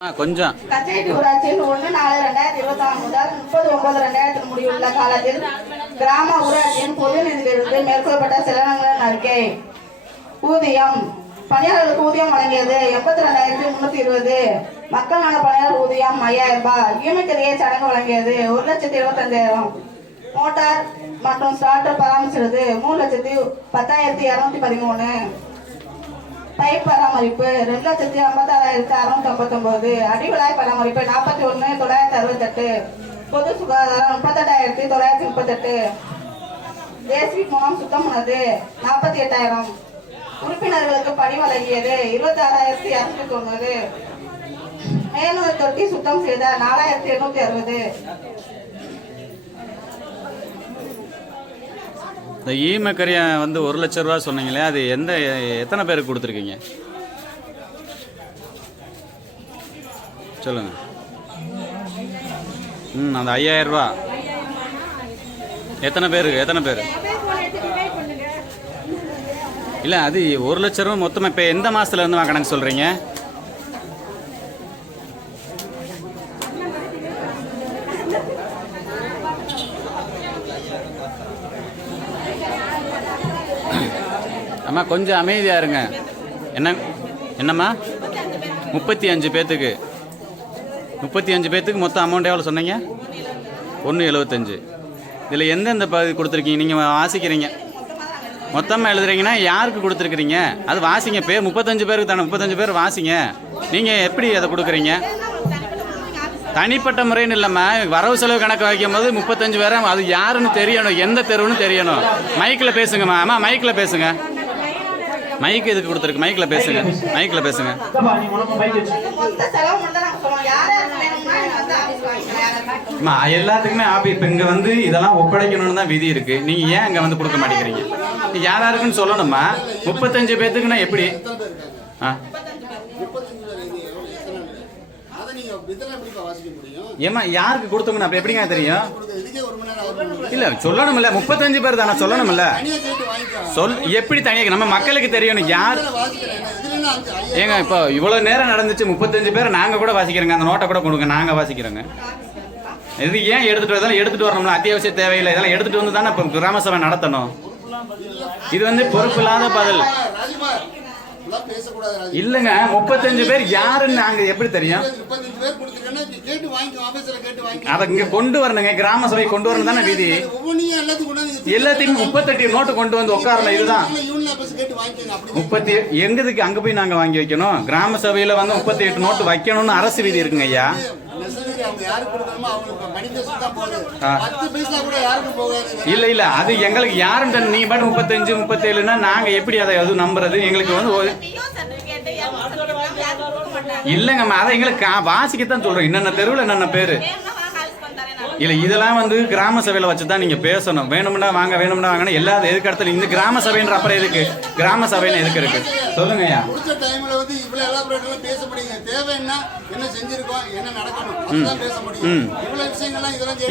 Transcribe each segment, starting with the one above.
கொஞ்சம் கச்சேரி ஊராட்சியில் 1/4/2024 முதல் 30/9/2000 முடிவுள்ள காலத்தில் கிராம ஊராட்சியின் பொது நிதியிலிருந்து மேற்கொள்ளப்பட்ட செலவினங்களின் அறிக்கை. ஊதியம் பணியாளர்களுக்கு ஊதியம் வழங்கியது 82,320. மக்கள் நல பணியாளர் ஊதியம் 5,000 ரூபாய். ஈமக்கிரியை சடங்கு வழங்கியது 1,75,000. மோட்டார் மற்றும் ஸ்டார்டர் பராமரிக்கிறது 3,10,213. பைப் பராமரிப்பு 2,56,659. அடிவிழாய் பராமரிப்பு 41,968. பொது சுகாதாரம் 38,938. தேசிய மூலம் சுத்தம் பண்ணது 48,000. உறுப்பினர்களுக்கு பணி வழங்கியது 26,290. மேலும் தொட்டி சுத்தம் செய்த 4,860. இந்த ஈமக்கரியை வந்து 1 லட்ச ரூபா சொன்னீங்களே, அது எத்தனை பேருக்கு கொடுத்துருக்கீங்க சொல்லுங்க. அந்த 5,000 ரூபா எத்தனை பேர் இல்லை, அது 1 லட்ச ரூபா மொத்தமாக. இப்போ எந்த மாதத்துல இருந்து கணக்கு சொல்கிறீங்க? அம்மா கொஞ்சம் அமைதியாக இருங்க. என்னம்மா 35 பேர்த்துக்கு மொத்தம் அமௌண்ட் எவ்வளோ சொன்னீங்க? 1,75. இதில் எந்தெந்த பகுதி கொடுத்துருக்கீங்க? நீங்கள் வாசிக்கிறீங்க மொத்தமாக எழுதுறீங்கன்னா யாருக்கு கொடுத்துருக்குறீங்க? அது வாசிங்க. 35 பேருக்கு தானே. 35 பேர் வாசிங்க. நீங்கள் எப்படி அதை கொடுக்குறீங்க? தனிப்பட்ட முறைன்னு இல்லைம்மா, வரவு செலவு கணக்கு வைக்கும் போது 35 பேரை அது யாருன்னு தெரியணும், எந்த தெருவுன்னு தெரியணும். மைக்கில் பேசுங்கம்மா. அம்மா மைக்கில் பேசுங்க. மைக்கு எதுக்கு கொடுத்துருக்கு? மைக்கில் பேசுங்க. எல்லாத்துக்குமே இப்போ இங்கே வந்து இதெல்லாம் ஒப்படைக்கணும்னு தான் விதி இருக்கு. நீங்க ஏன் அங்கே வந்து கொடுக்க மாட்டேங்கிறீங்க? யாராருக்குன்னு சொல்லணுமா? 35 பேர்த்துக்குன்னா எப்படி? ஏமா யாருக்கு கொடுத்தோம்னு அப்ப எப்படிங்க தெரியும்? இல்ல சொல்லணும்ல, 35 பேர் தானே சொல்லணும்ல. எப்படி தனியாக நம்ம மக்களுக்கு தெரியணும் யார்? ஏங்க இப்போ இவ்வளவு நேரம் நடந்துச்சு, 35 பேர் நாங்க கூட வாசிக்கிறோங்க. அந்த நோட்டை கூட கொடுங்க, நாங்க வாசிக்கிறோங்க. இது ஏன் எடுத்துட்டு வரணும்ல? அத்தியாவசிய தேவையில்லை. இதெல்லாம் எடுத்துட்டு வந்து தானே இப்போ கிராம சபை நடத்தணும். இது வந்து பொறுப்பில்லாத பதில் இல்லங்க. 35 பேர் யாருன்னு நாங்க எப்படி தெரியும்? அத இங்க கொண்டு வரணுங்க, கிராம சபை கொண்டு வரணும் தானே விதி. எல்லாத்தையும் 38 நோட்டு கொண்டு வந்து உட்காரணும். இதுதான் 30. எங்கதுக்கு அங்க போய் நாங்க வாங்கி வைக்கணும்? கிராம சபையில வந்து 38 நோட்டு வைக்கணும்னு அரசு விதி இருக்குங்க ஐயா. இல்ல அது எங்களுக்கு யாருன்னு நீங்க பாட்டு 35 37ன்னா நாங்க எப்படி அதை நம்புறது? எங்களுக்கு வந்து இல்லங்கம்மா, அதை எங்களுக்கு வாசிக்கத்தான் சொல்றோம். என்னென்ன தெருவில் என்னென்ன பேரு இல்ல. இதெல்லாம் வந்து கிராம சபையில வச்சுதான் நீங்க பேசணும். வேணும்னா வாங்க, வேணும்னா வாங்க. எல்லாரும் எதுக்கு இடத்துல இந்த கிராம சபைன்ற அப்புறம் எதுக்கு கிராம சபைன்னு எதுக்கு இருக்கு சொல்லுங்க ஐயா.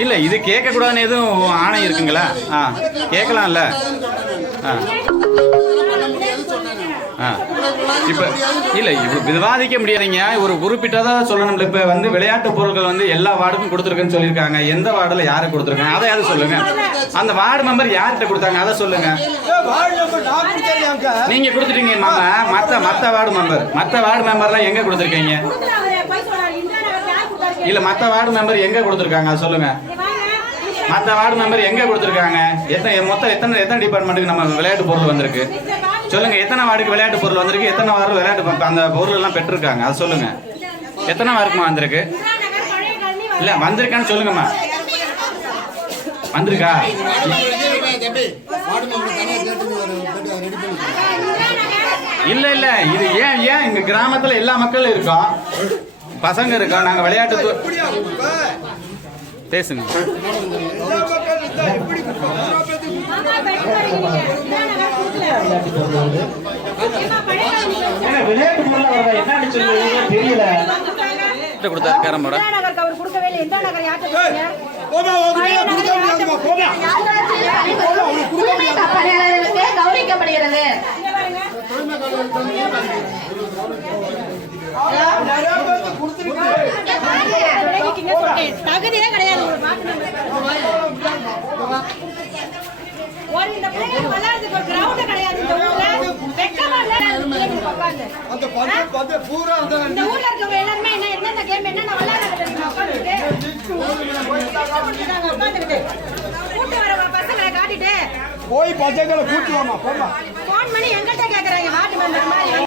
இல்ல இது கேட்க கூடாதுன்னு எதுவும் ஆணை இருக்குங்களா? கேட்கலாம்ல. இப்ப இல்ல விவாதிக்க முடியாதுங்க. ஒரு குறிப்பிட்டதா சொல்லணும். இப்ப வந்து விளையாட்டு பொருட்கள் வந்து எல்லா வார்டுக்கும் கொடுத்துருக்குன்னு சொல்லியிருக்காங்க. எந்த வார்டுல யாருக்கு கொடுத்துருக்காங்க அதை சொல்லுங்க. அந்த வார்டு மெம்பர் யார்கிட்ட கொடுத்தாங்க அதை சொல்லுங்க. நீங்க கொடுத்துட்டீங்க. மத்த வார்டு மெம்பர்லாம் எங்க கொடுத்துருக்கீங்க? இல்ல மத்த வார்டு மெம்பர் எங்க கொடுத்துருக்காங்க அதை சொல்லுங்க. மத்த வார்டு மெம்பர் எங்க கொடுத்துருக்காங்க? மொத்தம் எத்தனை டிபார்ட்மெண்ட்டுக்கு நம்ம விளையாட்டு பொருள் வந்திருக்கு சொல்லுங்க. எத்தனை வார்டுக்கு விளையாட்டு பொருள் வந்திருக்கு? எத்தனை வார்டு விளையாட்டு அந்த பொருள் எல்லாம் பெற்றிருக்காங்க அதை சொல்லுங்க. எத்தனை வார்டுக்குமா வந்திருக்கு? இல்ல வந்திருக்கான்னு சொல்லுங்கம்மா. வந்திருக்கா? இல்ல இது ஏன் எங்க கிராமத்துல எல்லா மக்களும் இருக்கோம், பசங்க இருக்கோம். நாங்க விளையாட்டு பேசுங்க. விளையாட்டு என்னன்னு சொல்லி தெரியல. கொடுத்தாரு கேரமோட கௌரவிக்கப்படுகிறது. தகுதியே கிடையாது ஒரு இந்த பிள்ளைங்க விளையாடுறதுக்கு ஒரு கிரவுண்ட் கிடையாது இந்த ஊர்ல வெக்கமா இல்ல உட்கார்ந்து இந்த ஊர்ல இருக்கவங்க எல்லாருமே என்னென்ன கேம் என்னென்ன விளையாடுறாங்க தெரியுமா உட்கார்ந்துட்டு கூட்டு வர ஒரு பசங்களை காட்டிட்டு போய் பசங்களை கூட்டி வாமா போமா போன் பண்ணி எங்கிட்ட கேக்குறாங்க வார்டு மெம்பர் மாதிரி